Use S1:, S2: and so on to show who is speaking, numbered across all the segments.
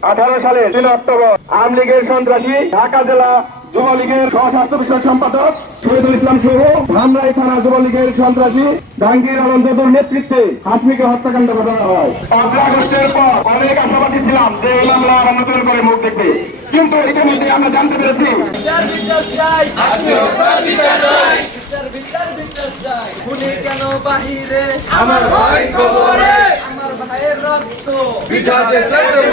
S1: আঠারো সালে তিন অক্টোবর আওয়ামী লীগের সন্ত্রাসী ঢাকা জেলা যুবলীগের সহস্বাস্থ্য বিষয়ক সম্পাদক শহীদুল ইসলাম সহ ধামরাই থানা যুবলীগের সন্ত্রাসী জাহাঙ্গীর আলম যদুর নেতৃত্বে হাসমিকে হত্যাকাণ্ড ঘটানো হয়। পাঁচই আগস্টের পর অনেক আশাবাদী ছিলাম যে এই মামলা আবার নতুন করে মুখ দেখবে। কিন্তু ইতিমধ্যে আমরা জানতে পেরেছি
S2: বিচার বিচার চাই। বিচার বিচার বিচার চাই। খুনি কেন বাহিরে?
S3: আমার ভাই কবরে।
S2: আমার ভাইয়ের রক্ত।
S3: পিঠাতে দেব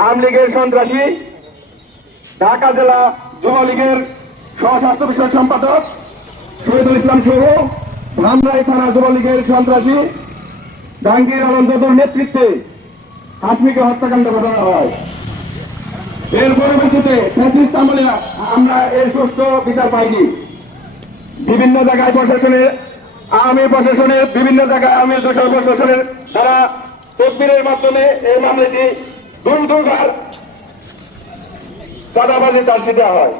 S1: আওয়ামী লীগের সন্ত্রাসী, ঢাকা জেলা যুবলীগের সহস্বাস্থ্য বিষয়ক সম্পাদক শহীদুল ইসলাম সহ ধামরাই থানা যুবলীগের সন্ত্রাসী জাহাঙ্গীর আলম যদুর নেতৃত্বে হাসমিকে হত্যাকাণ্ড ঘটানো হয়। এর পরবর্তীতে ফ্যাসিস্ট আমলে আমরা এর সুস্থ বিচার পাইনি। বিভিন্ন জায়গায় প্রশাসনের, আওয়ামী প্রশাসনের, বিভিন্ন জায়গায় আওয়ামী দোষর প্রশাসনের তারা তদবিরের মাধ্যমে এই মামলাটি দূর দুর্গার চাঁদাবাজি চার্জশিট দেওয়া হয়।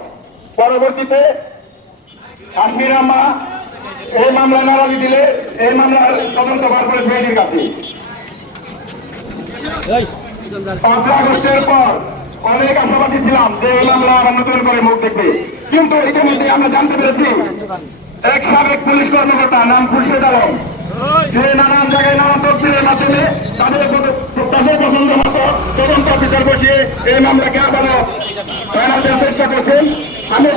S1: পরবর্তীতে কাশ্মীর আম্মা এই মামলা নারাজি দিলে এই মামলার তদন্ত বার করে সিআইডির কাছে। পাঁচই আগস্টের পর অনেক আশাবাদী ছিলাম যে এই মামলা আবার নতুন করে মুখ দেখবে। কিন্তু ইতিমধ্যে আমরা জানতে পেরেছি এক সাবেক পুলিশ কর্মকর্তা নাম খুরশেদ আলম যে নানান জায়গায় নানান তদবিরের মাধ্যমে এই মামলাকে আবারও চেষ্টা করছেন। আমি